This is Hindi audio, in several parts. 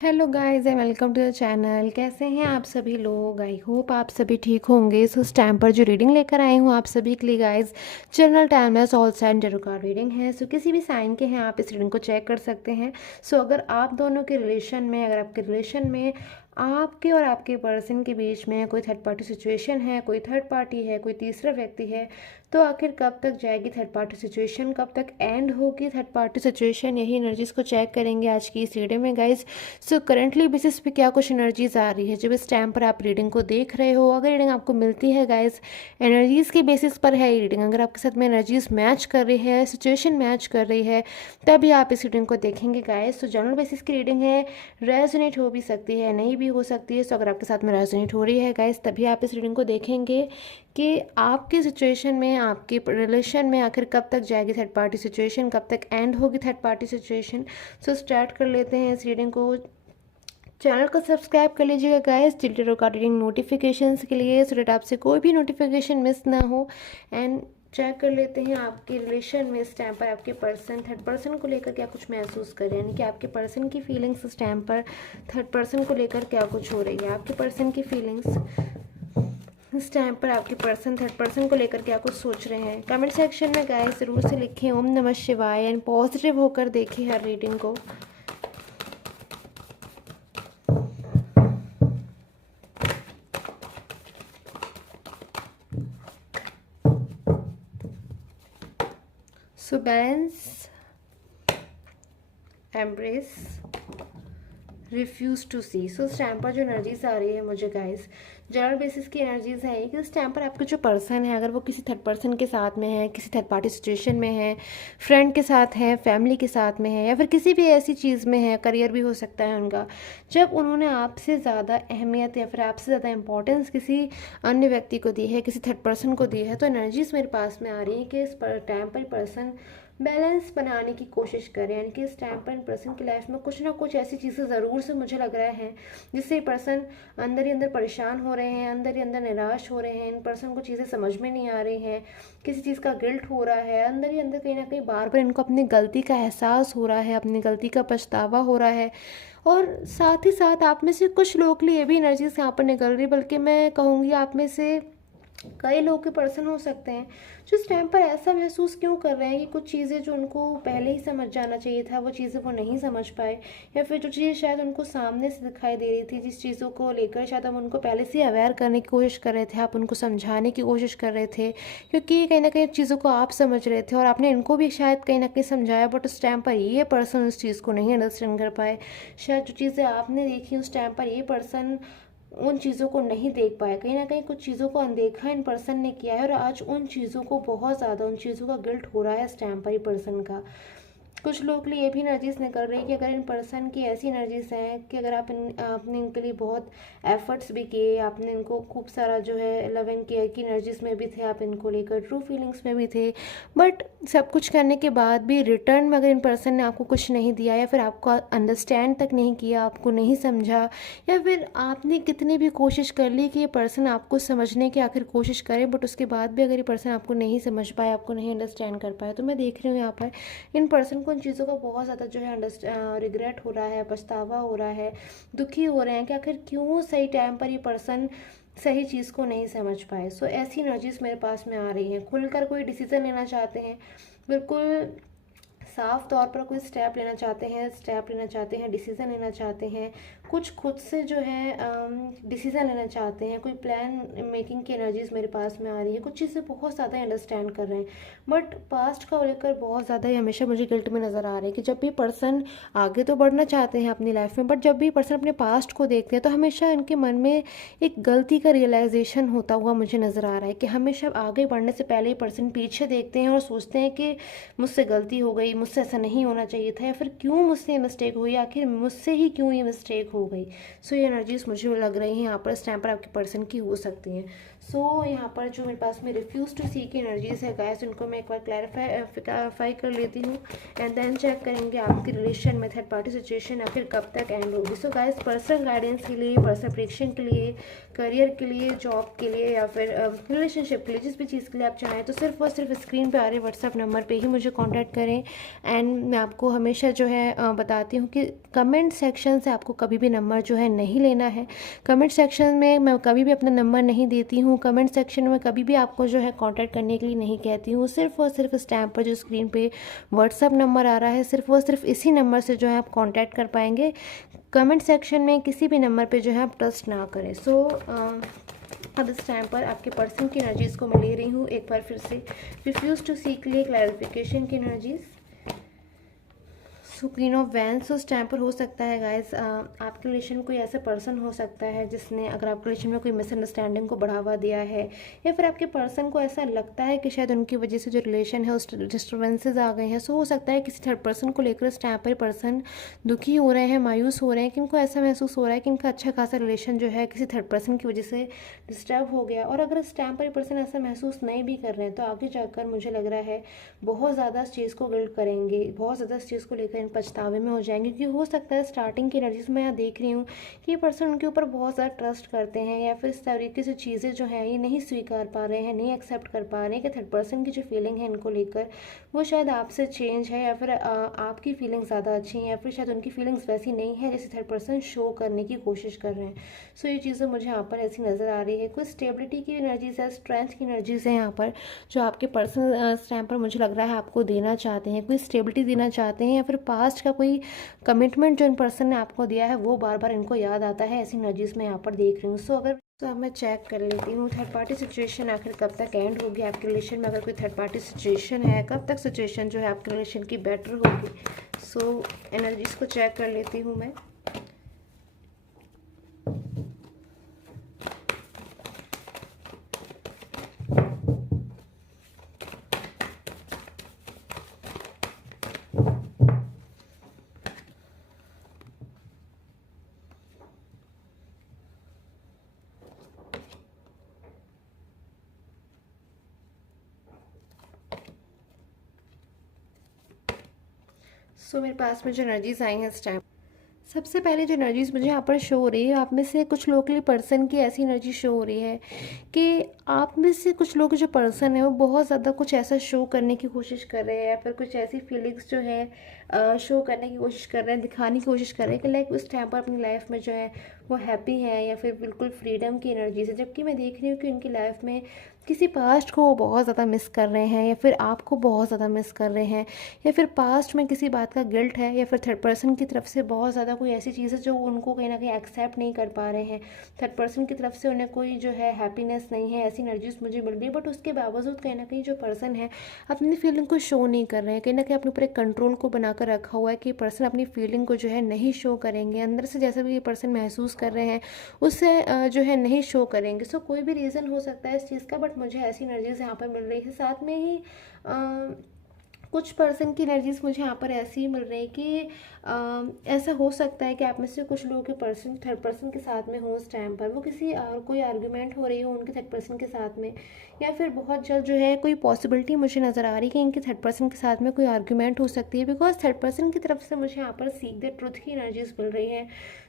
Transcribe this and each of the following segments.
Hello guys and welcome to the channel. कैसे हैं आप सभी लोग? आई होप आप सभी ठीक होंगे। सो इस टाइम पर जो रीडिंग लेकर आई हूँ आप सभी के लिए guys, general timeless all sign tarot card reading है। सो किसी भी साइन के हैं आप इस रीडिंग को चेक कर सकते हैं। सो अगर आप दोनों के रिलेशन में, अगर आपके रिलेशन में आपके और आपके पर्सन के बीच में कोई थर्ड पार्टी सिचुएशन है, कोई थर्ड पार्टी है, कोई तीसरा व्यक्ति है, तो आखिर कब तक जाएगी थर्ड पार्टी सिचुएशन, कब तक एंड होगी थर्ड पार्टी सिचुएशन, यही एनर्जीज को चेक करेंगे आज की इस रीडिंग में गाइज। सो करंटली बेसिस पे क्या कुछ एनर्जीज आ रही है जब इस टाइम पर आप रीडिंग को देख रहे हो। अगर रीडिंग आपको मिलती है गाइज, एनर्जीज के बेसिस पर है ये रीडिंग, अगर आपके साथ में एनर्जीज मैच कर रही है, सिचुएशन मैच कर रही है, तभी आप इस रीडिंग को देखेंगे गाइज। तो जनरल बेसिस की रीडिंग है, रेजोनेट हो भी सकती है, नहीं भी हो सकती है। सो अगर आपके साथ में रेजोनेट हो रही है गाइज, तभी आप इस रीडिंग को देखेंगे कि आपके सिचुएशन में, आपके रिलेशन में आखिर कब तक जाएगी थर्ड पार्टी सिचुएशन, कब तक एंड होगी third party situation. So start कर लेते हैं इस रीडिंग को। चैनल को सब्सक्राइब कर लीजिएगा गाइस टिल्टेरो का रीडिंग नोटिफिकेशंस के लिए, सो डेट आपसे कोई भी नोटिफिकेशन मिस ना हो। एंड चेक कर लेते हैं आपके रिलेशन में इस टाइम पर आपके पर्सन थर्ड पर्सन को लेकर क्या कुछ महसूस कर रहे हैं, यानी कि आपके पर्सन की फीलिंग्स इस टाइम पर थर्ड पर्सन को लेकर क्या कुछ हो रही है। आपके पर्सन की फीलिंग्स इस टाइम पर आपके पर्सन थर्ड पर्सन को लेकर क्या कुछ सोच रहे हैं, कमेंट सेक्शन में गाइस ज़रूर से लिखें ओम नमः शिवाय एंड पॉजिटिव होकर देखें हर रीडिंग को। So balance, embrace, refuse to see. So इस टाइम पर जो एनर्जीज आ रही है मुझे गाइस, जनरल बेसिस की एनर्जीज है कि इस टाइम पर आपके जो पर्सन है, अगर वो किसी थर्ड पर्सन के साथ में है, किसी थर्ड पार्टी सिचुएशन में है, फ्रेंड के साथ है, फैमिली के साथ में है, या फिर किसी भी ऐसी चीज़ में है, करियर भी हो सकता है उनका, जब उन्होंने आपसे ज़्यादा अहमियत या फिर आपसे ज़्यादा इंपॉर्टेंस किसी अन्य व्यक्ति को दी है, किसी थर्ड पर्सन को दी है, तो एनर्जीज मेरे पास में आ रही है कि इस टाइम पर पर्सन बैलेंस बनाने की कोशिश करें, यानी कि इस टाइम पर इन पर्सन की लाइफ में कुछ ना कुछ ऐसी चीज़ें ज़रूर से मुझे लग रहा है जिससे ये पर्सन अंदर ही अंदर परेशान हो रहे हैं, अंदर ही अंदर निराश हो रहे हैं, इन पर्सन को चीज़ें समझ में नहीं आ रही हैं, किसी चीज़ का गिल्ट हो रहा है, अंदर ही अंदर कहीं ना कहीं बार बार इनको अपनी गलती का एहसास हो रहा है, अपनी गलती का पछतावा हो रहा है। और साथ ही साथ आप में से कुछ लोगों के लिए ये भी एनर्जीज यहाँ पर निकल रही, बल्कि मैं कहूँगी आप में से कई लोग के पर्सन हो सकते हैं जो इस टाइम पर ऐसा महसूस क्यों कर रहे हैं कि कुछ चीज़ें जो उनको पहले ही समझ जाना चाहिए था वो चीज़ें वो नहीं समझ पाए, या फिर जो चीज़ें शायद उनको सामने से दिखाई दे रही थी, जिस चीज़ों को लेकर शायद हम उनको पहले से अवेयर करने की कोशिश कर रहे थे, आप उनको समझाने की कोशिश कर रहे थे, क्योंकि कहीं ना कहीं चीज़ों को आप समझ रहे थे और आपने इनको भी शायद कहीं ना कहीं समझाया, बट उस टाइम पर ये पर्सन उस चीज़ को नहीं अंडरस्टैंड कर पाए। शायद जो चीज़ें आपने देखी उस टाइम पर ये पर्सन उन चीज़ों को नहीं देख पाया, कहीं ना कहीं कुछ चीज़ों को अनदेखा इन पर्सन ने किया है और आज उन चीज़ों को बहुत ज़्यादा, उन चीज़ों का गिल्ट हो रहा है इस टाइम पर ही पर्सन का। कुछ लोग के लिए ये भी एनर्जीज निकल रही है कि अगर इन पर्सन की ऐसी एनर्जीज हैं कि अगर आपने इनके लिए बहुत एफर्ट्स भी किए, आपने इनको खूब सारा जो है लव एंड केयर की एनर्जीज में भी थे, आप इनको लेकर ट्रू फीलिंग्स में भी थे, बट सब कुछ करने के बाद भी रिटर्न में अगर इन पर्सन ने आपको कुछ नहीं दिया, या फिर आपको अंडरस्टैंड तक नहीं किया, आपको नहीं समझा, या फिर आपने कितनी भी कोशिश कर ली कि ये पर्सन आपको समझने की आखिर कोशिश करे, बट उसके बाद भी अगर ये पर्सन आपको नहीं समझ पाए, आपको नहीं अंडरस्टैंड कर पाए, तो मैं देख रही हूँ यहाँ पर इन पर्सन को उन चीज़ों का बहुत ज़्यादा जो है रिग्रेट हो रहा है, पछतावा हो रहा है, दुखी हो रहे हैं कि आखिर क्यों सही टाइम पर ये पर्सन सही चीज़ को नहीं समझ पाए। सो ऐसी एनर्जीज मेरे पास में आ रही हैं, खुलकर कोई डिसीज़न लेना चाहते हैं, बिल्कुल साफ तौर पर कोई स्टेप लेना चाहते हैं, डिसीज़न लेना चाहते हैं, कुछ खुद से जो है डिसीज़न लेना चाहते हैं, कोई प्लान मेकिंग की एनर्जीज मेरे पास में आ रही है, कुछ चीज़ें बहुत ज़्यादा अंडरस्टैंड कर रहे हैं, बट पास्ट का लेकर बहुत ज़्यादा ही हमेशा मुझे गिल्ट में नज़र आ रहा है कि जब भी पर्सन आगे तो बढ़ना चाहते हैं अपनी लाइफ में, बट जब भी पर्सन अपने पास्ट को देखते हैं तो हमेशा इनके मन में एक गलती का रियलाइजेशन होता हुआ मुझे नज़र आ रहा है कि हमेशा आगे बढ़ने से पहले ही पर्सन पीछे देखते हैं और सोचते हैं कि मुझसे गलती हो गई, मुझसे ऐसा नहीं होना चाहिए था, या फिर क्यों मुझसे ये मिस्टेक हुई, आखिर मुझसे ही क्यों ये मिस्टेक हो गई। सो ये एनर्जीज मुझे लग रही हैं यहाँ पर इस टाइम पर आपके पर्सन की हो सकती हैं। सो यहाँ पर जो मेरे पास में रिफ्यूज़ टू सी की एनर्जीज़ है गाइस, उनको मैं एक बार क्लैरिफाई कर लेती हूँ एंड देन चेक करेंगे आपकी रिलेशन में थर्ड पार्टी सिचुएशन आखिर कब तक एंड होगी। सो गाइस, पर्सनल गाइडेंस के लिए, पर्सनल प्रेडिक्शन के लिए, करियर के लिए, जॉब के लिए या फिर रिलेशनशिप के लिए, जिस भी चीज़ के लिए आप चाहें तो सिर्फ और सिर्फ स्क्रीन पे आ रहे व्हाट्सएप नंबर पे ही मुझे कांटेक्ट करें। एंड मैं आपको हमेशा जो है बताती हूँ कि कमेंट सेक्शन से आपको कभी भी नंबर जो है नहीं लेना है। कमेंट सेक्शन में मैं कभी भी अपना नंबर नहीं देती हूँ। कमेंट सेक्शन में कभी भी आपको जो है कांटेक्ट करने के लिए नहीं कहती हूँ। सिर्फ और सिर्फ स्टैम्प पर जो स्क्रीन पे व्हाट्सएप नंबर आ रहा है, सिर्फ और सिर्फ इसी नंबर से जो है आप कांटेक्ट कर पाएंगे। कमेंट सेक्शन में किसी भी नंबर पे जो है आप ट्रस्ट ना करें। सो अब इस टाइम पर आपके पर्सन की एनर्जीज़ को मैं ले रही हूँ एक बार फिर से। रिफ्यूज़ टू सीक लिए क्लैरिफिकेशन की energies. So queen of vents उस टाइम पर हो सकता है गाइस, आपके रिलेशन में कोई ऐसा पर्सन हो सकता है जिसने अगर आपके रिलेशन में कोई मिसअंडरस्टैंडिंग को बढ़ावा दिया है, या फिर आपके पर्सन को ऐसा लगता है कि शायद उनकी वजह से जो रिलेशन है उस डिस्टर्बेंसेज आ गए हैं। सो हो सकता है किसी थर्ड पर्सन को लेकर इस टाइम पर पर्सन दुखी हो रहे हैं, मायूस हो रहे हैं, कि उनको ऐसा महसूस हो रहा है कि इनका अच्छा खासा रिलेशन जो है किसी थर्ड पर्सन की वजह से डिस्टर्ब हो गया। और अगर इस टाइम पर पर्सन ऐसा महसूस नहीं भी कर रहे हैं तो आगे जाकर मुझे लग रहा है बहुत ज़्यादा इस चीज़ को गिल्ट करेंगे, बहुत ज़्यादा इस चीज़ को लेकर पछतावे में हो जाएंगे। क्योंकि हो सकता है स्टार्टिंग की एनर्जीज में यहाँ देख रही हूँ कि ये पर्सन उनके ऊपर बहुत ज़्यादा ट्रस्ट करते हैं, या फिर इस तरीके से चीज़ें जो हैं ये नहीं स्वीकार पा रहे हैं, नहीं एक्सेप्ट कर पा रहे हैं कि थर्ड पर्सन की जो फीलिंग है इनको लेकर वो शायद आपसे चेंज है, या फिर आपकी फीलिंग्स ज़्यादा अच्छी हैं, या फिर शायद उनकी फीलिंग्स वैसी नहीं है जैसे थर्ड पर्सन शो करने की कोशिश कर रहे हैं। सो ये चीज़ें मुझे यहाँ पर ऐसी नज़र आ रही है। कुछ स्टेबिलिटी की एनर्जीज है, स्ट्रेंथ की एनर्जीज है यहाँ पर, जो आपके पर्सन इस टाइम पर मुझे लग रहा है आपको देना चाहते हैं, कोई स्टेबिलिटी देना चाहते हैं, या फिर पास्ट का कोई कमिटमेंट जो इन पर्सन ने आपको दिया है वो बार बार इनको याद आता है। ऐसी एनर्जीज मैं यहाँ पर देख रही हूँ। सो अगर तो अब मैं चेक कर लेती हूँ थर्ड पार्टी सिचुएशन आखिर कब तक एंड होगी आपके रिलेशन में। अगर कोई थर्ड पार्टी सिचुएशन है, कब तक सिचुएशन जो है आपके रिलेशन की बेटर होगी। सो एनर्जीज को चेक कर लेती हूँ मैं। सो मेरे पास में जो एनर्जीज आई हैं इस टाइम, सबसे पहले जो एनर्जीज मुझे यहाँ पर शो हो रही है, आप में से कुछ लोगों के लिए पर्सन की ऐसी एनर्जी शो हो रही है कि आप में से कुछ लोग जो पर्सन है वो बहुत ज़्यादा कुछ ऐसा शो करने की कोशिश कर रहे हैं, या फिर कुछ ऐसी फीलिंग्स जो है शो करने की कोशिश कर रहे हैं, दिखाने की कोशिश कर रहे हैं कि लाइक उस टाइम पर अपनी लाइफ में जो है वो हैप्पी है, या फिर बिल्कुल फ्रीडम की एनर्जी से। जबकि मैं देख रही हूँ कि उनकी लाइफ में किसी पास्ट को वो बहुत ज़्यादा मिस कर रहे हैं, या फिर आपको बहुत ज़्यादा मिस कर रहे हैं, या फिर पास्ट में किसी बात का गिल्ट है, या फिर थर्ड पर्सन की तरफ से बहुत ज़्यादा कोई ऐसी चीज़ है जो उनको कहीं ना कहीं एक्सेप्ट नहीं कर पा रहे हैं। थर्ड पर्सन की तरफ से उन्हें कोई जो है हैप्पीनेस नहीं है, ऐसी एनर्जीज मुझे मिल रही है। बट उसके बावजूद कहीं ना कहीं जो पर्सन है अपनी फीलिंग को शो नहीं कर रहे हैं, कहीं ना कहीं अपने ऊपर एक कंट्रोल को बनाकर रखा हुआ है कि पर्सन अपनी फीलिंग को जो है नहीं शो करेंगे, अंदर से जैसा भी ये पर्सन महसूस कर रहे हैं उससे जो है नहीं शो करेंगे। सो कोई भी रीज़न हो सकता है इस चीज़ का, बट मुझे ऐसी एनर्जीज यहाँ पर मिल रही है। साथ में ही कुछ पर्सन की एनर्जीज मुझे यहाँ पर ऐसी ही मिल रही है कि ऐसा हो सकता है कि आप में से कुछ लोगों के पर्सन थर्ड पर्सन के साथ में हो उस टाइम पर, वो किसी कोई आर्ग्यूमेंट हो रही हो उनके थर्ड पर्सन के साथ में, या फिर बहुत जल्द जो है कोई पॉसिबिलिटी मुझे नज़र आ रही है कि इनके थर्ड पर्सन के साथ में कोई आर्ग्यूमेंट हो सकती है। बिकॉज थर्ड पर्सन की तरफ से मुझे यहाँ पर सीक द ट्रुथ की एनर्जीज मिल रही है,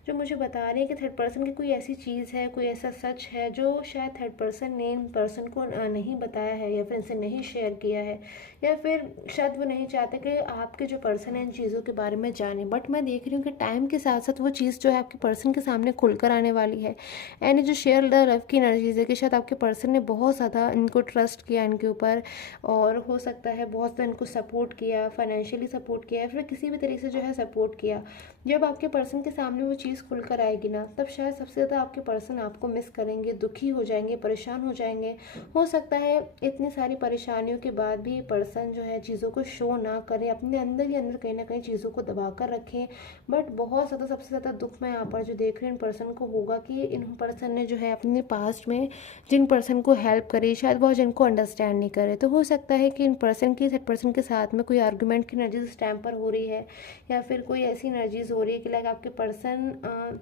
जो मुझे बता रही है कि थर्ड पर्सन की कोई ऐसी चीज़ है, कोई ऐसा सच है जो शायद थर्ड पर्सन ने इन पर्सन को नहीं बताया है, या फिर इनसे नहीं शेयर किया है, या फिर शायद वो नहीं चाहते कि आपके जो पर्सन है इन चीज़ों के बारे में जाने। बट मैं देख रही हूँ कि टाइम के साथ साथ वो चीज़ जो है आपके पर्सन के सामने खुलकर आने वाली है। एंड ये जो शेयर द लव की एनर्जीज है कि शायद आपके पर्सन ने बहुत ज़्यादा इनको ट्रस्ट किया इनके ऊपर, और हो सकता है बहुत ज़्यादा इनको सपोर्ट किया, फाइनेंशियली सपोर्ट किया, या फिर किसी भी तरीके से जो है सपोर्ट किया। जब आपके पर्सन के सामने वो चीज़ खुलकर आएगी ना, तब शायद सबसे ज़्यादा आपके पर्सन आपको मिस करेंगे, दुखी हो जाएंगे, परेशान हो जाएंगे। हो सकता है इतनी सारी परेशानियों के बाद भी पर्सन जो है चीज़ों को शो ना करें, अपने अंदर ही अंदर कहीं ना कहीं चीज़ों को दबा कर रखें। बट बहुत ज़्यादा सबसे ज़्यादा दुख मैं यहाँ पर जो देख रही हूँ इन पर्सन को होगा कि इन पर्सन ने जो है अपने पास्ट में जिन पर्सन को हेल्प करी, शायद वो जिनको अंडरस्टैंड नहीं करे। तो हो सकता है कि इन पर्सन की थर्ड पर्सन के साथ में कोई आर्गूमेंट की एनर्जीज इस टाइम पर हो रही है, या फिर कोई ऐसी एनर्जीज हो रही है कि लाइक आपके पर्सन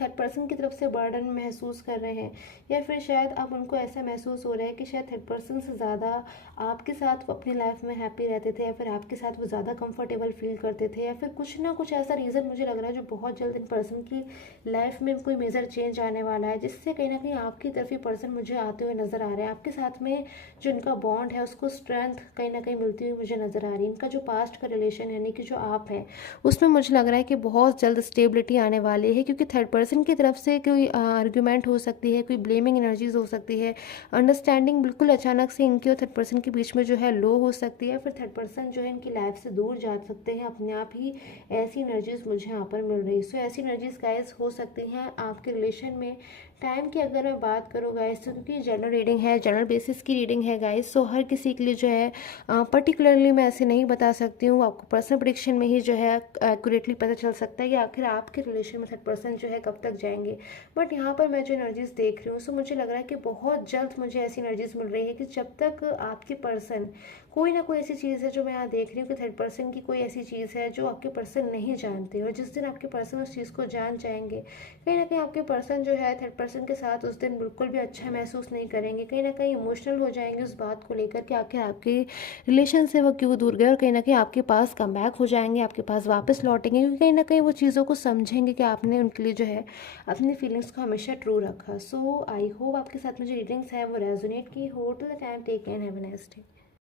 थर्ड पर्सन की तरफ से बर्डन महसूस कर रहे हैं, या फिर शायद अब उनको ऐसा महसूस हो रहा है कि शायद थर्ड पर्सन से ज़्यादा आपके साथ वो अपनी लाइफ में हैप्पी रहते थे, या फिर आपके साथ वो ज़्यादा कंफर्टेबल फील करते थे, या फिर कुछ ना कुछ ऐसा रीज़न मुझे लग रहा है जो बहुत जल्द इन पर्सन की लाइफ में कोई मेजर चेंज आने वाला है, जिससे कहीं ना कहीं आपकी तरफ ही पर्सन मुझे आते हुए नज़र आ रहे हैं। आपके साथ में जो इनका बॉन्ड है उसको स्ट्रेंथ कहीं ना कहीं मिलती हुई मुझे नज़र आ रही है। इनका जो पास्ट का रिलेशन यानी कि जो आप है उसमें मुझे लग रहा है कि बहुत जल्द स्टेबिलिटी आने वाली है, क्योंकि थर्ड पर्सन की तरफ से कोई आर्ग्यूमेंट हो सकती है, कोई ब्लेमिंग एनर्जीज हो सकती है, अंडरस्टैंडिंग बिल्कुल अचानक से इनकी और थर्ड पर्सन के बीच में जो है लो हो सकती है, फिर थर्ड पर्सन जो है इनकी लाइफ से दूर जा सकते हैं अपने आप ही। ऐसी एनर्जीज मुझे यहाँ पर मिल रही है। सो ऐसी एनर्जीज गाइस हो सकती हैं आपके रिलेशन में। टाइम की अगर मैं बात करूँ गाइस, तो क्योंकि जनरल रीडिंग है, जनरल बेसिस की रीडिंग है गाइस, सो हर किसी के लिए जो है पर्टिकुलरली मैं ऐसे नहीं बता सकती हूँ। आपको पर्सनल प्रेडिक्शन में ही जो है एक्यूरेटली पता चल सकता है कि आखिर आपके रिलेशन में थर्ड पर्सन जो है कब तक जाएंगे। बट यहाँ पर मैं जो एनर्जीज देख रही हूँ, सो मुझे लग रहा है कि बहुत जल्द मुझे ऐसी एनर्जीज मिल रही है कि जब तक आपके पर्सन कोई ना कोई ऐसी चीज़ है जो मैं यहाँ देख रही हूँ कि थर्ड पर्सन की कोई ऐसी चीज़ है जो आपके पर्सन नहीं जानते, और जिस दिन आपके पर्सन उस चीज़ को जान जाएंगे, कहीं ना कहीं आपके पर्सन जो है थर्ड पर्सन के साथ उस दिन बिल्कुल भी अच्छा महसूस नहीं करेंगे, कहीं ना कहीं इमोशनल हो जाएंगे उस बात को लेकर कि आखिर आपके रिलेशन से वो क्यों दूर गए, और कहीं ना कहीं आपके पास कम बैक हो जाएंगे, आपके पास वापस लौटेंगे, क्योंकि कहीं ना कहीं वो चीज़ों को समझेंगे कि आपने उनके लिए जो है अपनी फीलिंग्स को हमेशा ट्रू रखा। सो आई होप आपके साथ में जो रीडिंग्स है वो रेजोनेट की हो। Till the time take care, have a nice day.